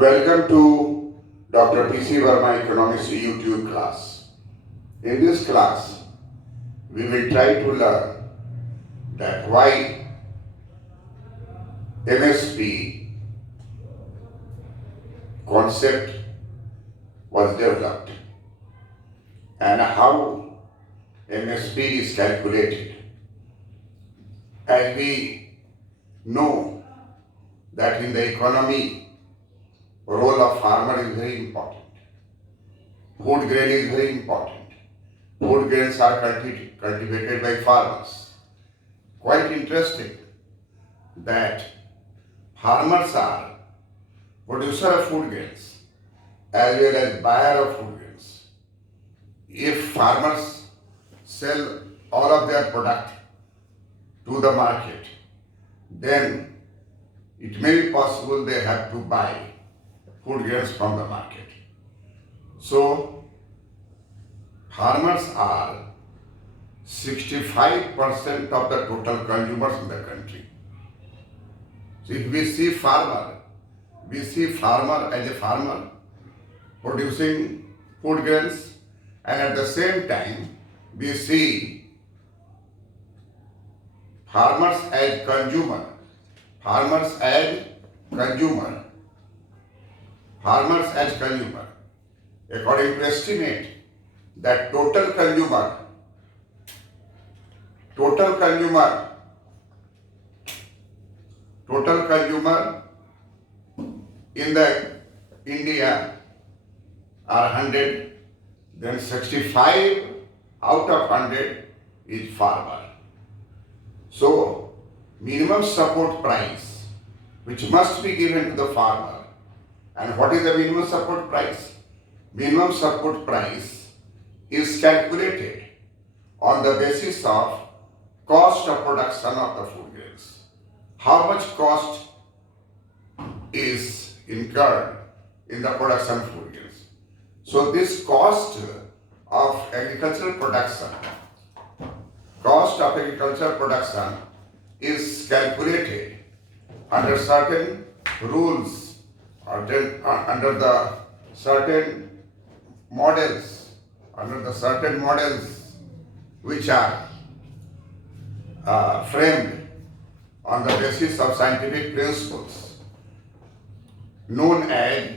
Welcome to Dr. P.C. Verma Economics YouTube class. In this class, we will try to learn that why MSP concept was developed and how MSP is calculated. As we know that in the economy, role of farmer is very important. Food grain is very important. Food grains are cultivated by farmers. Quite interesting that farmers are producer of food grains as well as buyer of food grains. If farmers sell all of their product to the market, then it may be possible they have to buy food grains from the market. So, farmers are 65% of the total consumers in the country. So, if we see farmer as a farmer producing food grains, and at the same time, we see farmers as consumer. According to estimate that total consumer in the India are 100, then 65 out of 100 is farmer. So, minimum support price which must be given to the farmer. And what is the minimum support price? Minimum support price is calculated on the basis of cost of production of the food grains. How much cost is incurred in the production of food grains? So this cost of agricultural production is calculated under certain rules or under the certain models which are framed on the basis of scientific principles known as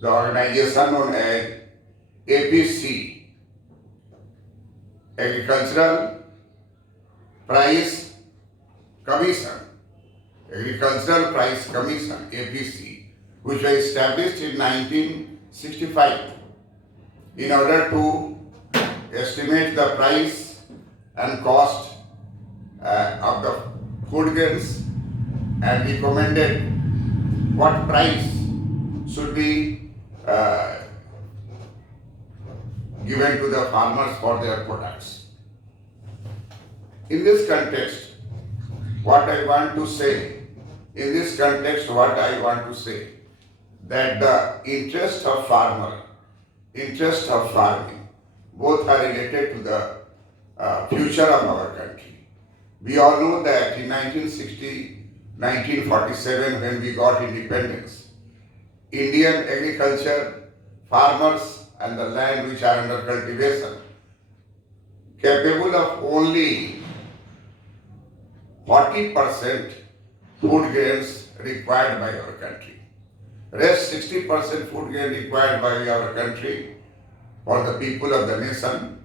the organization known as APC, Agricultural Price Commission, APC, which was established in 1965 in order to estimate the price and cost of the food grains and recommended what price should be given to the farmers for their products. In this context, what I want to say, that the interest of farming, both are related to the future of our country. We all know that in 1947, when we got independence, Indian agriculture, farmers and the land which are under cultivation, capable of only 40% food grains required by our country. Rest 60% food grain required by our country for the people of the nation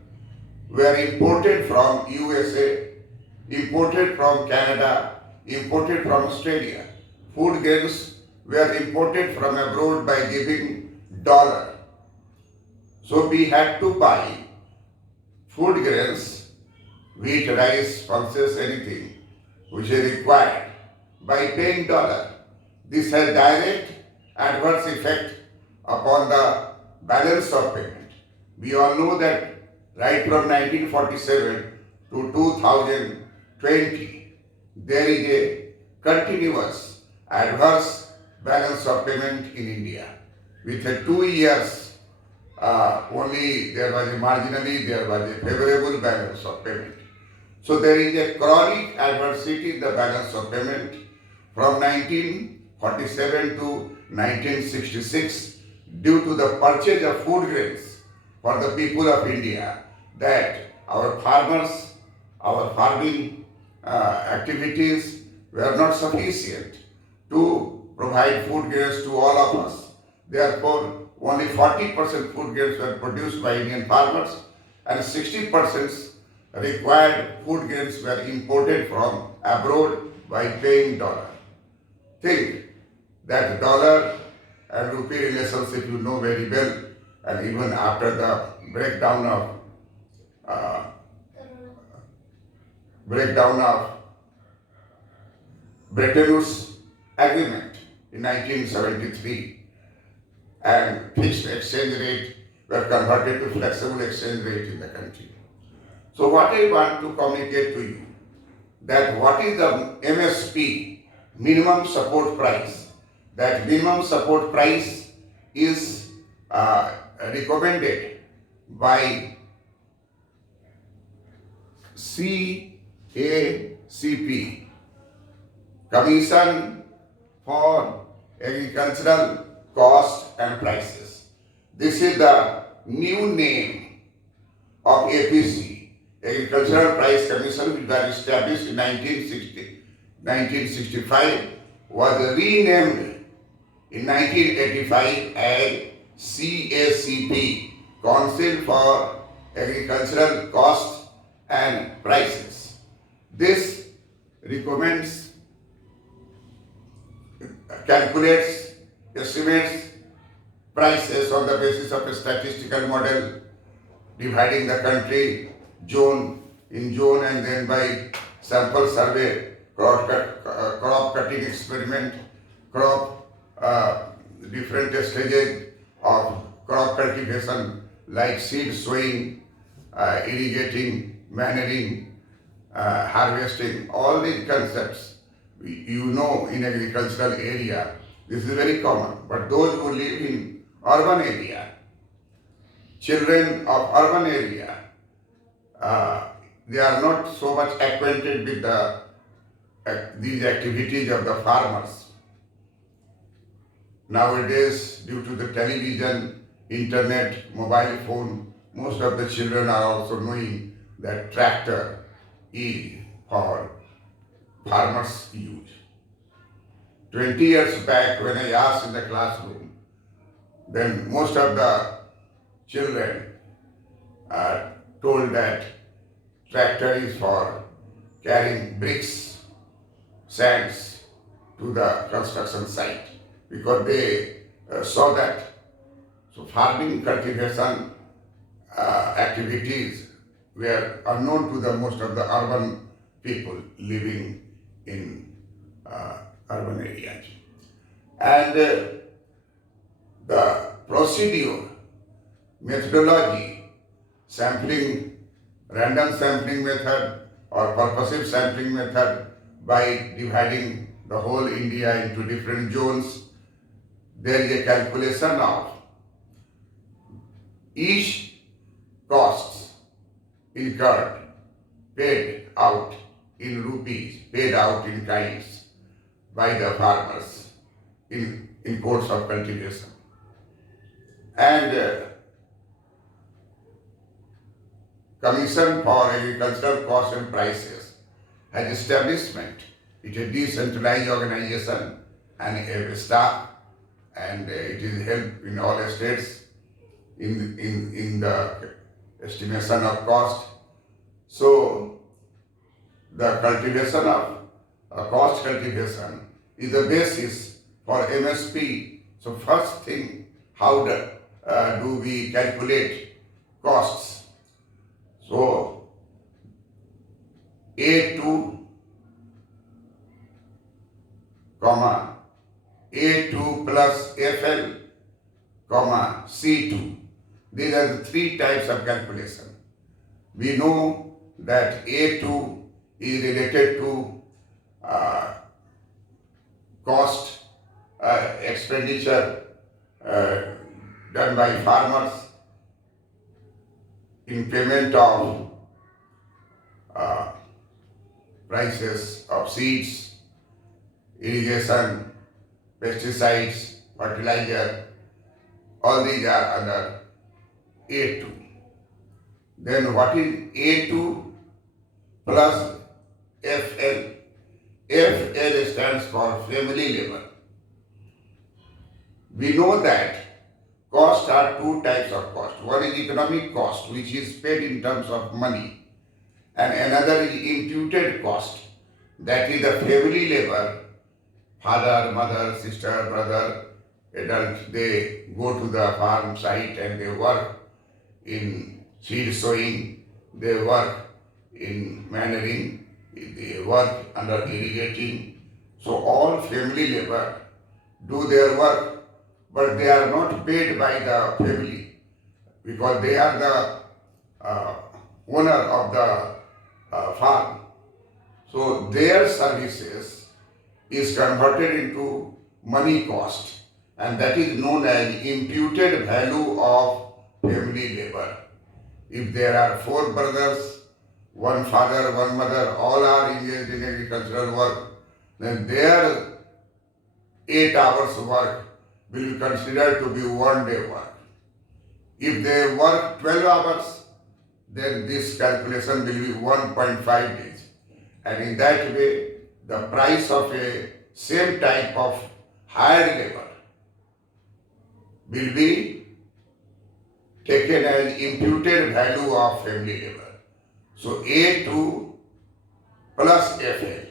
were imported from USA, imported from Canada, imported from Australia. Food grains were imported from abroad by giving dollar. So we had to buy food grains, wheat, rice, pulses, anything which is required by paying dollar. This has direct adverse effect upon the balance of payment. We all know that right from 1947 to 2020, there is a continuous adverse balance of payment in India. With 2 years only there was a favorable balance of payment. So there is a chronic adversity in the balance of payment from 1947 to 1966 due to the purchase of food grains for the people of India, that our farmers, our farming activities were not sufficient to provide food grains to all of us. Therefore, only 40% food grains were produced by Indian farmers and 60% required food grains were imported from abroad by paying dollar. Think that dollar and rupee relationship you know very well, and even after the breakdown of uh, breakdown of Bretton Woods Agreement in 1973, and fixed exchange rate were converted to flexible exchange rate in the country. So what I want to communicate to you, that what is the MSP, minimum support price. That minimum support price is recommended by CACP, Commission for Agricultural Cost and Prices. This is the new name of APC, Agricultural Price Commission, which was established in 1965, was renamed in 1985 as CACP, Council for Agricultural Cost and Prices. This recommends, calculates, estimates prices on the basis of a statistical model, dividing the country zone in zone, and then by sample survey, crop cutting experiment, crop different stages of crop cultivation like seed sowing, irrigating, manuring, harvesting, all these concepts you know in agricultural area. This is very common, but those who live in urban area, children of urban area, they are not so much acquainted with these activities of the farmers. Nowadays, due to the television, internet, mobile phone, most of the children are also knowing that tractor is for farmers' use. 20 years back, when I asked in the classroom, then most of the children told that tractor is for carrying bricks, sands to the construction site, because they saw that. So farming, cultivation activities were unknown to the most of the urban people living in urban areas. And the procedure, methodology, sampling, random sampling method or purposive sampling method, by dividing the whole India into different zones, there is a calculation of each costs incurred, paid out in rupees, paid out in kinds by the farmers in course of cultivation. And Commission for Agricultural Cost and Prices has establishment. It is a decentralized organization and a staff, and it is held in all states in the estimation of cost. So the cultivation of cost cultivation is the basis for MSP. So first thing, how do we calculate costs? So A2, comma, A2 plus FL, comma, C2. These are the three types of calculation. We know that A2 is related to cost expenditure done by farmers in payment of prices of seeds, irrigation, pesticides, fertilizer, all these are under A2. Then what is A2 plus FL? FL stands for family labor. We know that costs are two types of cost. One is economic cost, which is paid in terms of money, and another is imputed cost, that is the family labor. Father, mother, sister, brother, adults, they go to the farm site and they work in seed sowing, they work in manuring, they work under irrigating. So all family labor do their work, but they are not paid by the family because they are the owner of the farm. So their services is converted into money cost, and that is known as imputed value of family labor. If there are 4 brothers, 1 father, 1 mother, all are engaged in agricultural work, then their 8 hours work will be considered to be 1 day work. If they work 12 hours, then this calculation will be 1.5 days. And in that way, the price of a same type of hired labor will be taken as imputed value of family labor. So A2 plus FL,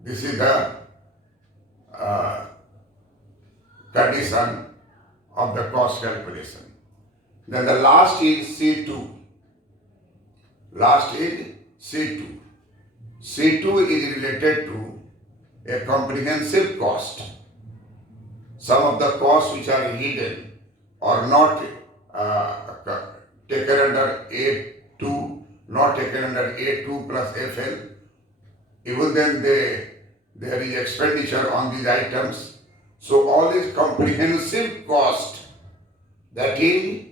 this is the condition of the cost calculation. Then the last is C2. Last is C2. C2 is related to a comprehensive cost. Some of the costs which are hidden or not taken under A2, not taken under A2 plus FL, even then there is expenditure on these items. So all these comprehensive cost, that is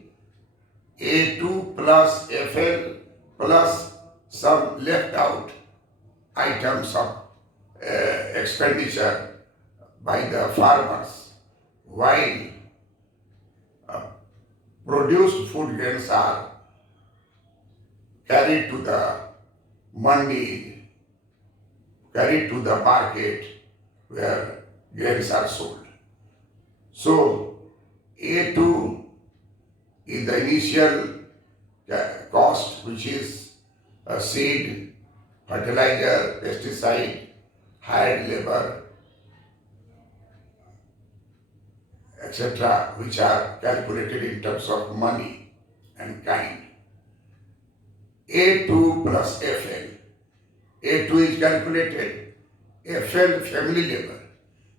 A2 plus FL plus some left out items of expenditure by the farmers, while produced food grains are carried to the mandi, carried to the market where grains are sold. So A2 is the initial cost, which is seed, fertilizer, pesticide, hired labor, etc., which are calculated in terms of money and kind. A2 plus FL. A2 is calculated. FL, family labor.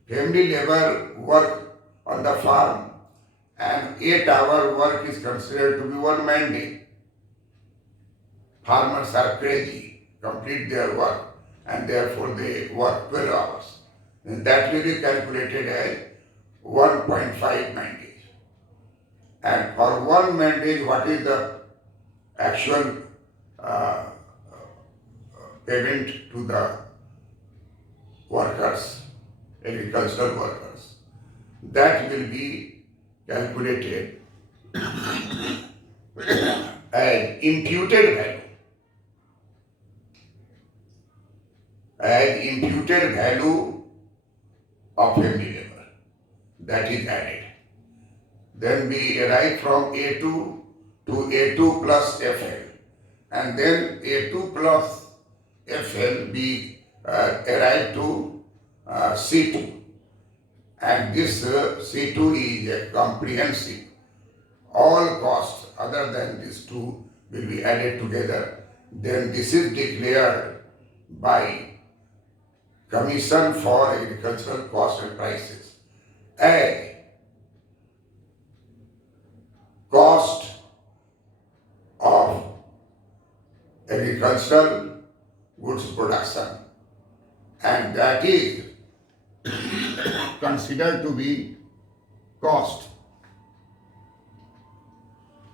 Family labor work on the farm, and 8-hour work is considered to be 1 man day. Farmers are crazy, complete their work, and therefore they work 12 hours. And that will be calculated as 1.5 man days. And for 1 man day, what is the actual payment to the workers, agricultural workers? That will be calculated as imputed value. As imputed value of family labor, that is added. Then we arrive from A2 to A2 plus FL, and then A2 plus FL we arrive to C2, and this C2 is a comprehensive. All costs other than these two will be added together. Then this is declared by Commission for Agricultural Costs and Prices as cost of agricultural goods production, and that is considered to be cost.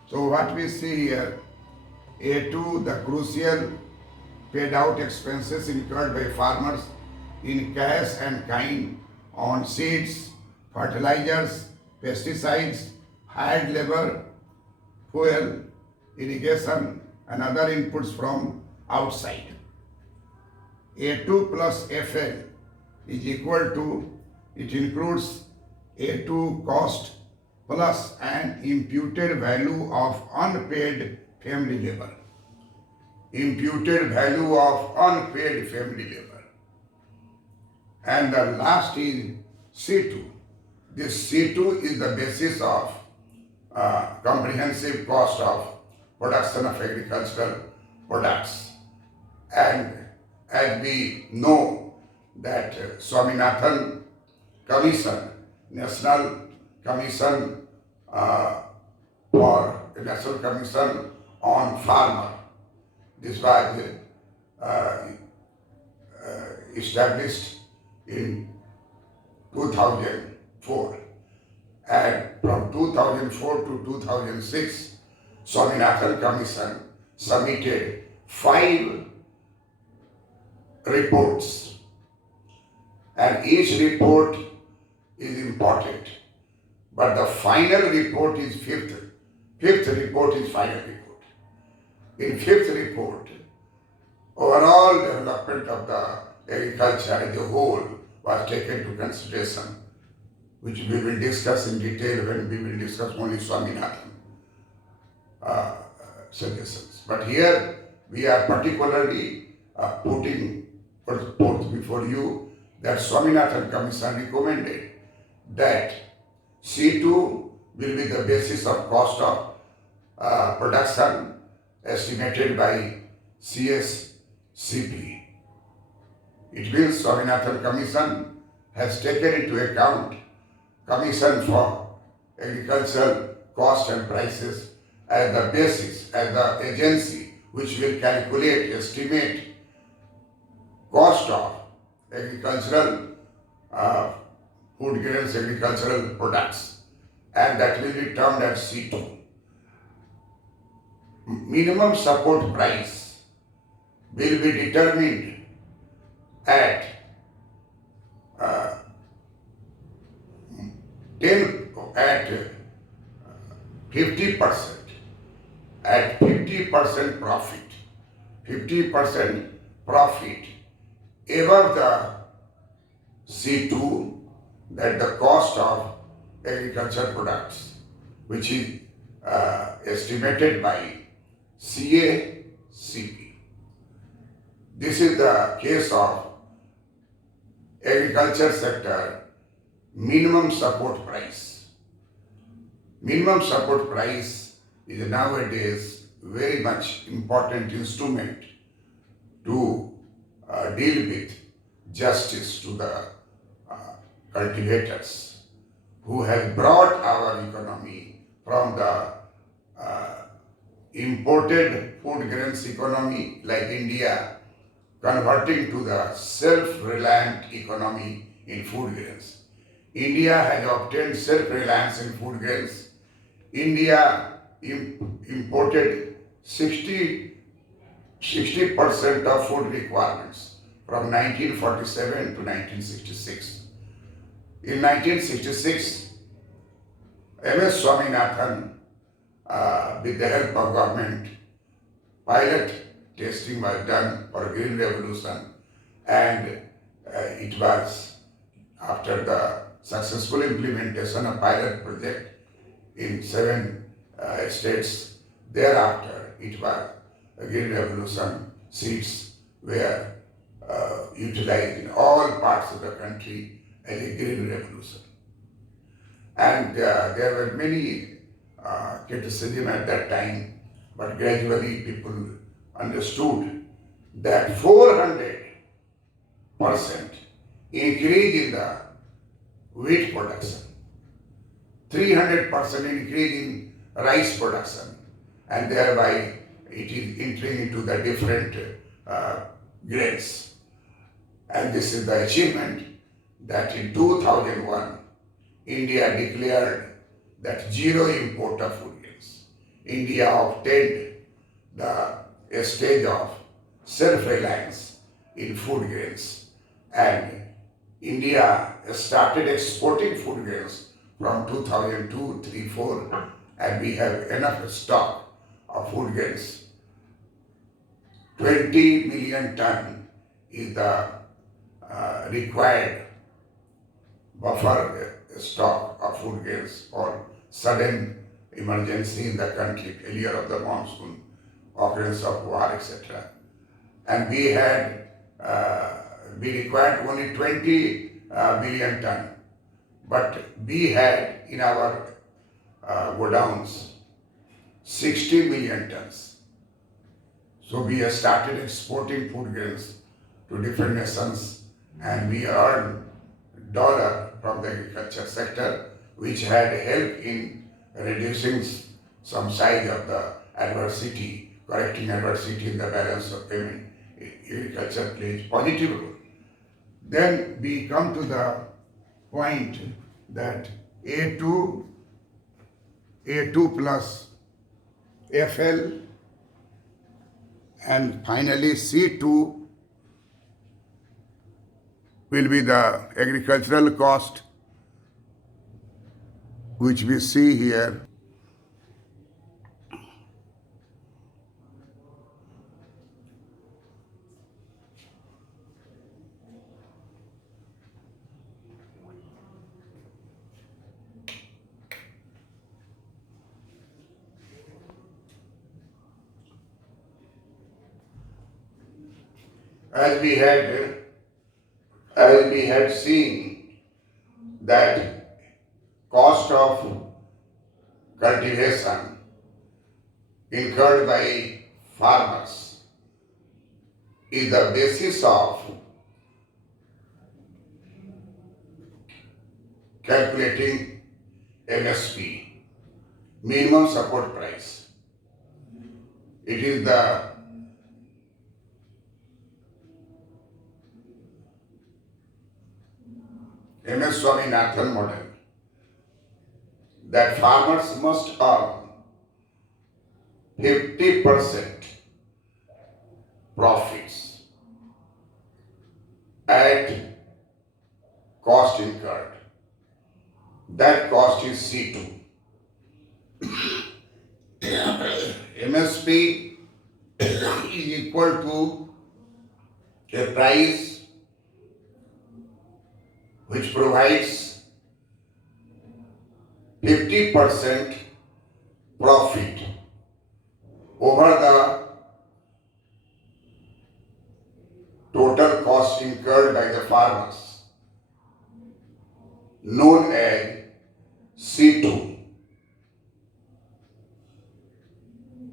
So what we see here, A2, the crucial paid out expenses incurred by farmers in cash and kind on seeds, fertilizers, pesticides, hired labor, fuel, irrigation, and other inputs from outside. A2 plus FL is equal to, it includes A2 cost plus an imputed value of unpaid family labor. Imputed value of unpaid family labor. And the last is C2. This C2 is the basis of comprehensive cost of production of agricultural products. And as we know that Swaminathan Commission, National Commission National Commission on Farmer, this was established in 2004, and from 2004 to 2006, Swaminathan Commission submitted 5 reports, and each report is important, but the final report is fifth report is final report. In fifth report, overall development of the agriculture as a whole was taken to consideration, which we will discuss in detail when we will discuss only Swaminathan suggestions. But here we are particularly putting forth before you that Swaminathan Commission recommended that C2 will be the basis of cost of production estimated by CSCP. It means Swaminathan Commission has taken into account Commission for Agricultural Cost and Prices as the basis, as the agency which will calculate, estimate cost of agricultural food grains, agricultural products, and that will be termed as C2. Minimum support price will be determined at 50%, at 50% profit, 50% profit above the C2, that the cost of agriculture products, which is estimated by CACP. This is the case of agriculture sector minimum support price. Minimum support price is nowadays very much important instrument to deal with justice to the cultivators who have brought our economy from the imported food grains economy like India, converting to the self-reliant economy in food grains. India has obtained self-reliance in food grains. India imported 60% of food requirements from 1947 to 1966. In 1966, M.S. Swaminathan, with the help of government, pilot testing was done for Green Revolution, and it was after the successful implementation of pilot project in 7 states. Thereafter, it was a Green Revolution seeds were utilized in all parts of the country as a Green Revolution. And there were many criticism at that time, but gradually people understood that 400% increase in the wheat production, 300% increase in rice production, and thereby it is entering into the different grains. And this is the achievement that in 2001, India declared that zero import of food grains. India obtained the stage of self-reliance in food grains. And India started exporting food grains from 2002, 3, 4, and we have enough stock of food grains. 20 million ton is the required buffer stock of food grains for sudden emergency in the country, failure of the monsoon, occurrence of war, etc. And we required only 20 million ton, but we had in our godowns 60 million tons. So we have started exporting food grains to different nations, and we earned dollar from the agriculture sector, which had helped in reducing some size of the adversity, correcting adversity in the balance of payment. Agriculture plays positive role. Then we come to the point that A2 plus FL, and finally C2 will be the agricultural cost, which we see here. As we had seen that cost of cultivation incurred by farmers is the basis of calculating MSP, minimum support price. It is the MS Swaminathan model that farmers must earn 50% profits at cost incurred. That cost is C2. MSP is equal to a price which provides 50% profit over the total cost incurred by the farmers, known as C2,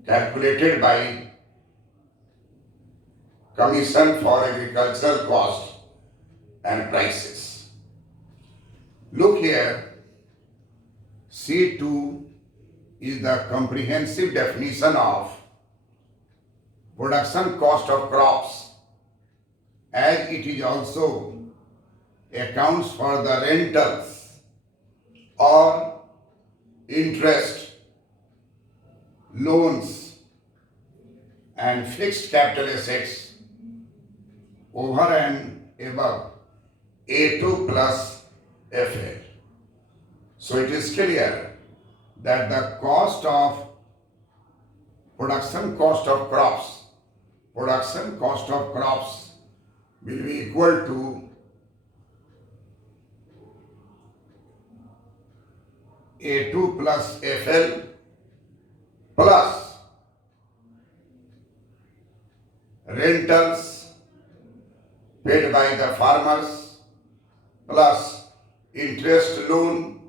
calculated by Commission for Agricultural Cost and Prices. Look here, C2 is the comprehensive definition of production cost of crops, as it is also accounts for the rentals or interest, loans and fixed capital assets over and above A2 plus FL. So it is clear that the production cost of crops will be equal to A2 plus FL plus rentals paid by the farmers plus interest on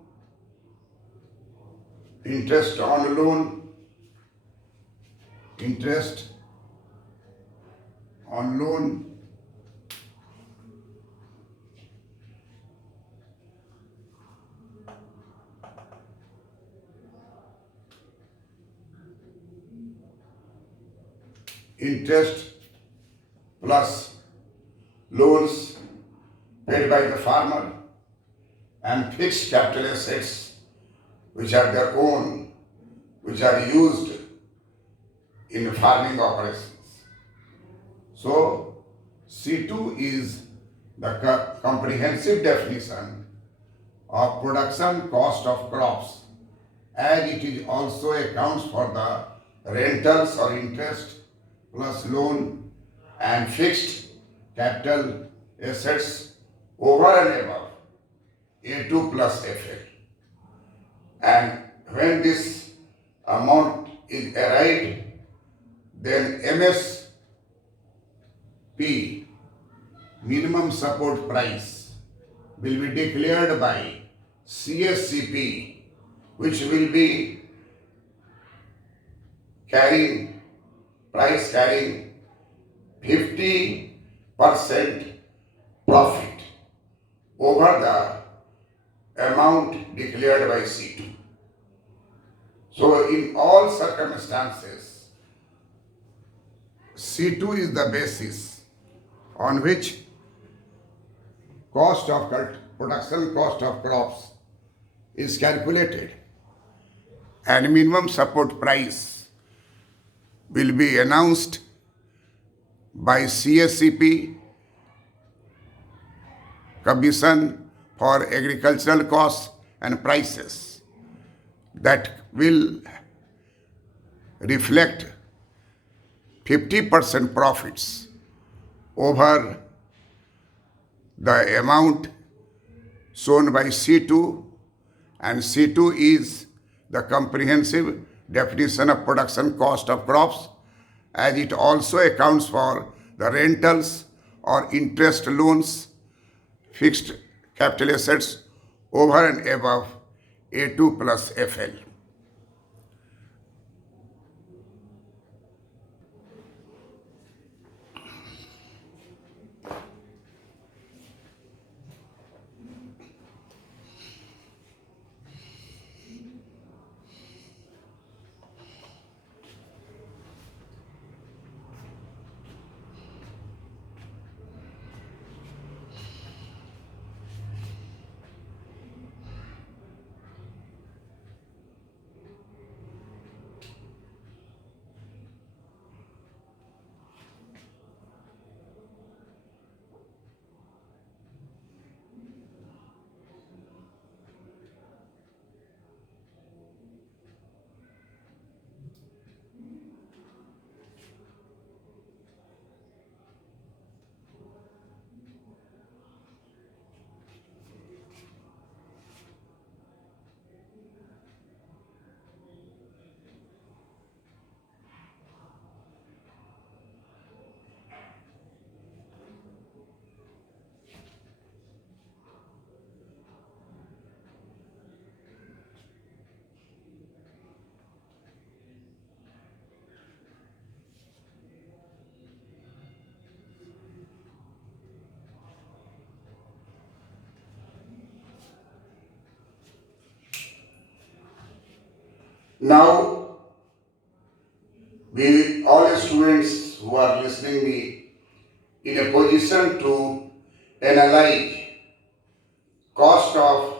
loan, interest plus loans paid by the farmer, and fixed capital assets which are their own, which are used in farming operations. So C2 is the comprehensive definition of production cost of crops, as it is also accounts for the rentals or interest plus loan and fixed capital assets over and above A2 plus FL. And when this amount is arrived, then MSP, minimum support price, will be declared by CSCP, which will be price carrying 50% profit over the amount declared by C2. So in all circumstances, C2 is the basis on which production cost of crops is calculated, and minimum support price will be announced by CSCP, Commission for Agricultural Costs and Prices, that will reflect 50% profits over the amount shown by C2, and C2 is the comprehensive definition of production cost of crops, as it also accounts for the rentals or interest loans, fixed capital assets over and above A2 plus FL. Now, we all students who are listening me in a position to analyze cost of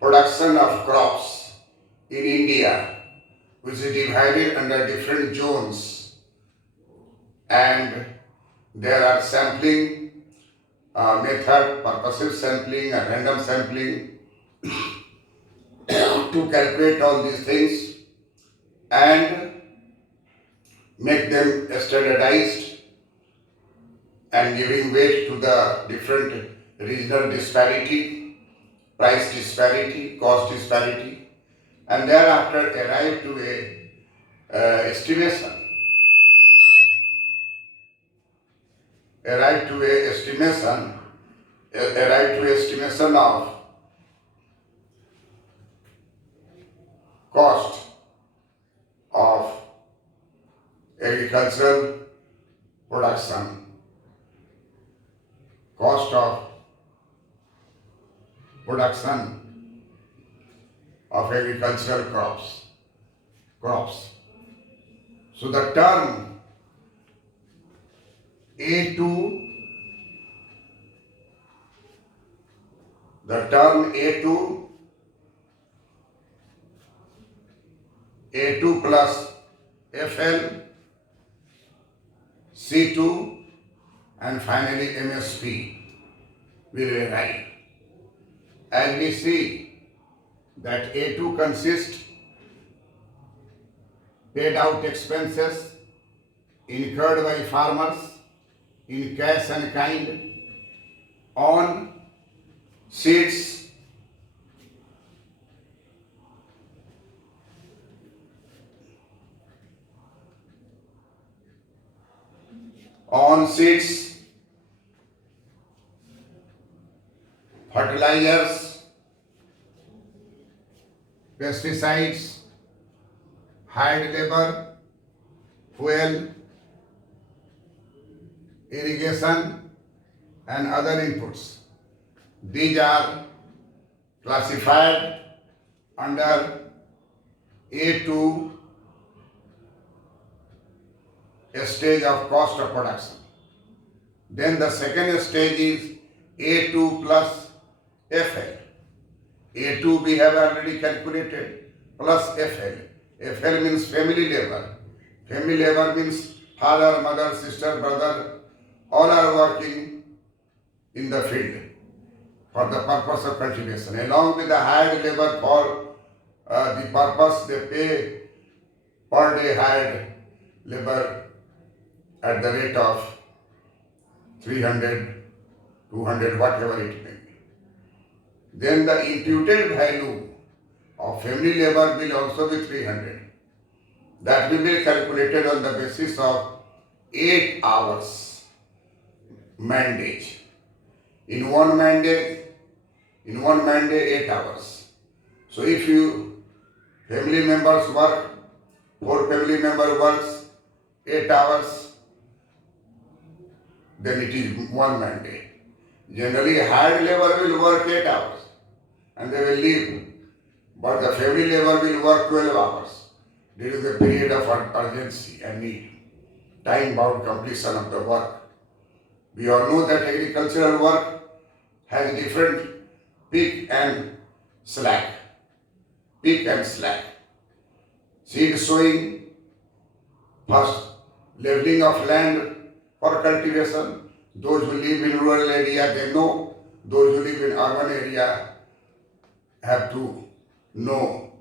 production of crops in India, which is divided under different zones, and there are sampling method, purposive sampling and random sampling to calculate all these things and make them standardized and giving weight to the different regional disparity, price disparity, cost disparity, and thereafter arrive to estimation. Arrive to estimation of cost of agricultural production, cost of production of agricultural crops. So the term A2 plus FL, C2 and finally MSP will arrive. As we see that A2 consists paid out expenses incurred by farmers in cash and kind on seeds, fertilizers, pesticides, hired labor, fuel, irrigation, and other inputs. These are classified under A2 stage of cost of production. Then the second stage is A2 plus FL. A2 we have already calculated plus FL. FL means family labor. Family labor means father, mother, sister, brother, all are working in the field for the purpose of cultivation. Along with the hired labor for the purpose, they pay per day hired labor at the rate of 300, 200, whatever it may be. Then the imputed value of family labor will also be 300. That will be calculated on the basis of 8 hours mandate. In one mandate, 8 hours. So if you family members work, 4 family member works 8 hours, then it is one mandate. Generally, hired labor will work 8 hours and they will leave, but the family labor will work 12 hours. This is the period of urgency and need, time-bound completion of the work. We all know that agricultural work has different peak and slack. Peak and slack. Seed sowing, first leveling of land for cultivation. Those who live in rural area, they know. Those who live in urban area have to know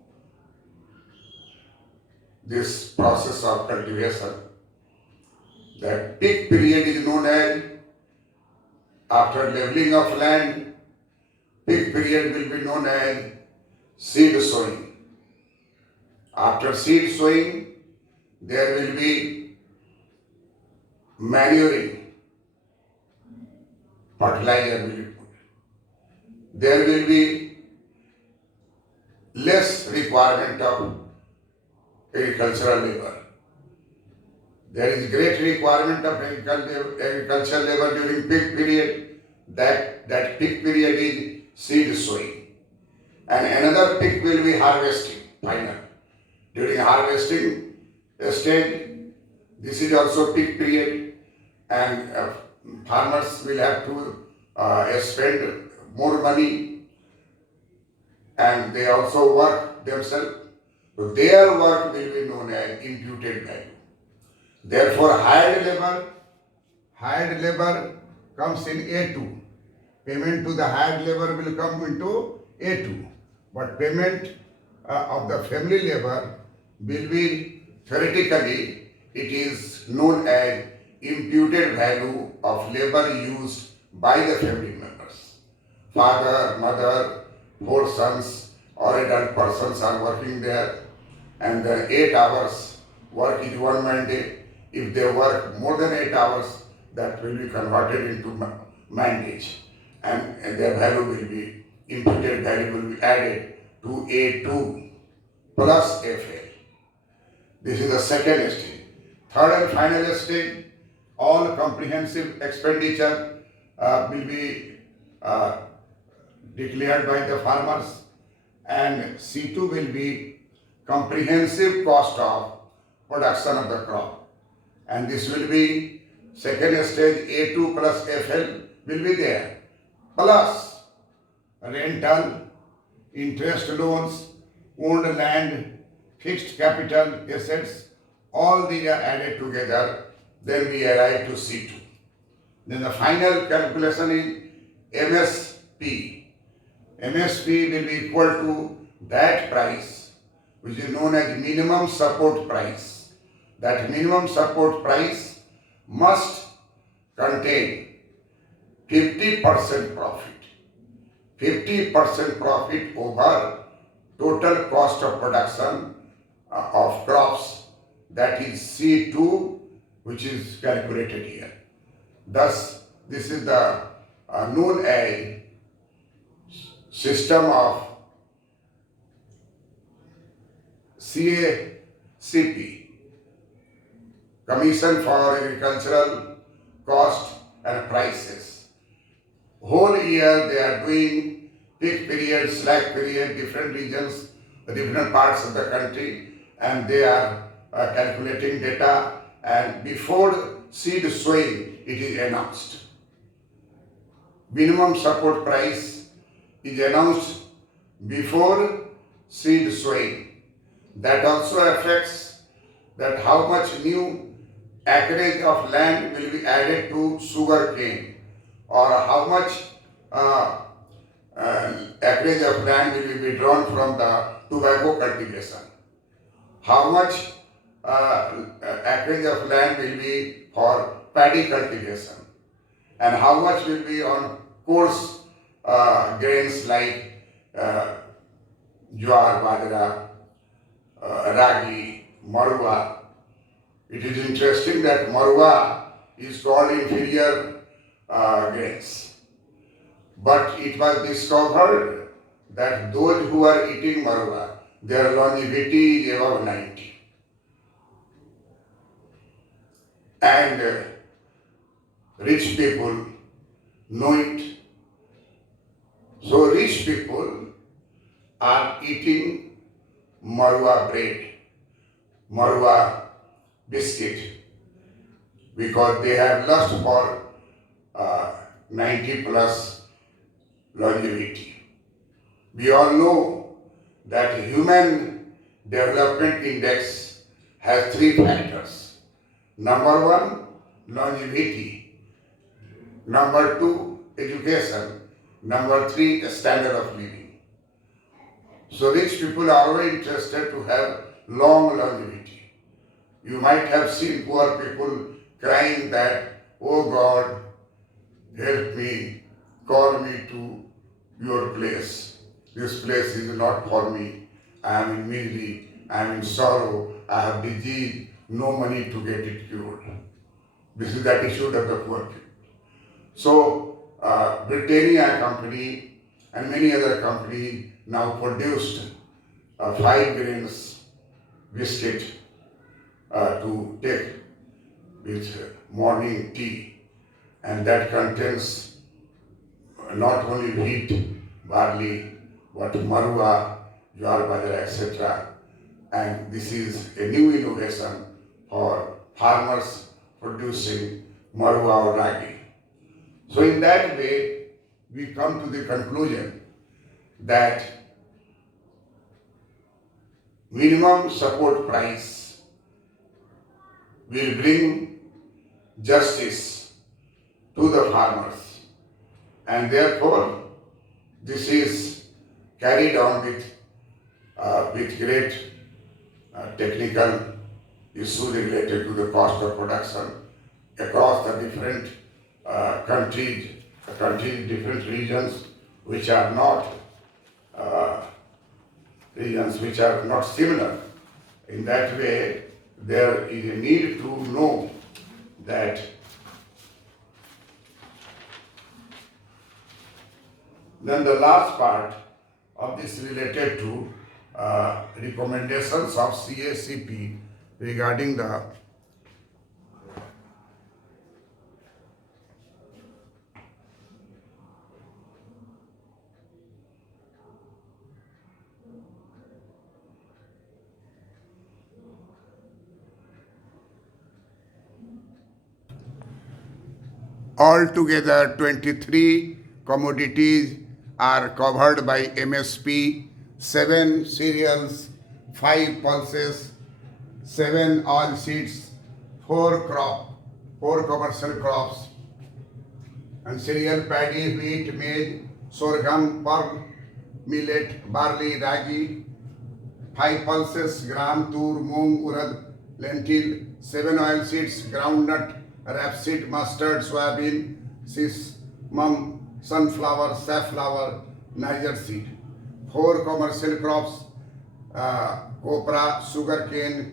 this process of cultivation. The peak period is known as after leveling of land. Peak period will be known as seed sowing. After seed sowing, there will be manuring. Fertilizer will be put. There will be less requirement of agricultural labor. There is great requirement of agricultural labor during peak period. That peak period is seed sowing. And another peak will be harvesting, final. During harvesting stage, this is also peak period, and farmers will have to spend more money, and they also work themselves. So their work will be known as imputed value. Therefore, hired labor comes in A2. Payment to the hired labor will come into A2. But payment of the family labor will be, theoretically, it is known as imputed value of labor used by the family members. Father, mother, 4 sons or adult persons are working there, and the 8 hours work is one mandate. If they work more than 8 hours, that will be converted into mandate, and their value will be, imputed value will be added to A2 plus FL. This is the second stage. Third and final stage, all comprehensive expenditure will be declared by the farmers, and C2 will be comprehensive cost of production of the crop. And this will be second stage, A2 plus FL will be there, plus rental, interest loans, owned land, fixed capital assets, all these are added together, then we arrive to C2. Then the final calculation is MSP. MSP will be equal to that price which is known as minimum support price. That minimum support price must contain 50% profit. 50% profit over total cost of production of crops, that is C2, which is calculated here. Thus, this is the known as system of CACP, Commission for Agricultural Cost and Prices. Whole year they are doing peak period, slack period, different regions, different parts of the country, and they are calculating data, and before seed sowing it is announced. Minimum support price is announced before seed sowing. That also affects that how much new acreage of land will be added to sugar cane, or how much acreage of land will be withdrawn from the tobacco cultivation, how much acreage of land will be for paddy cultivation, and how much will be on coarse grains like jowar, bajra, ragi, marwa. It is interesting that marwa is called inferior grains. But it was discovered that those who are eating marwa, their longevity is above 90. And rich people know it. So rich people are eating marwa bread, marwa biscuit, because they have lust for 90 plus longevity. We all know that human development index has 3 factors. Number 1, longevity. Number 2, education. Number 3, standard of living. So rich people are always interested to have long longevity. You might have seen poor people crying that, "Oh God, help me, call me to your place. This place is not for me. I am in misery, I am in sorrow, I have disease, no money to get it cured." This is the attitude of the poor people. So, Britannia company and many other companies now produced 5 grains biscuit to take with morning tea, and that contains not only wheat, barley, but marwa, jowar, bajra, etc. And this is a new innovation for farmers producing marwa or ragi. So in that way, we come to the conclusion that minimum support price will bring justice to the farmers, and therefore this is carried on with great technical issues related to the cost of production across the different countries, different regions which are not similar. In that way, there is a need to know that then the last part of this related to recommendations of CACP regarding the altogether 23 commodities are covered by MSP, 7 cereals, 5 pulses, 7 oil seeds, 4 commercial crops, and cereal, paddy, wheat, maize, sorghum, pearl, millet, barley, ragi, 5 pulses, gram, tur, moong, urad, lentil, 7 oil seeds, groundnut, rapeseed, mustard, soybean, sesame, sunflower, safflower, Niger seed. 4 commercial crops, copra, sugarcane,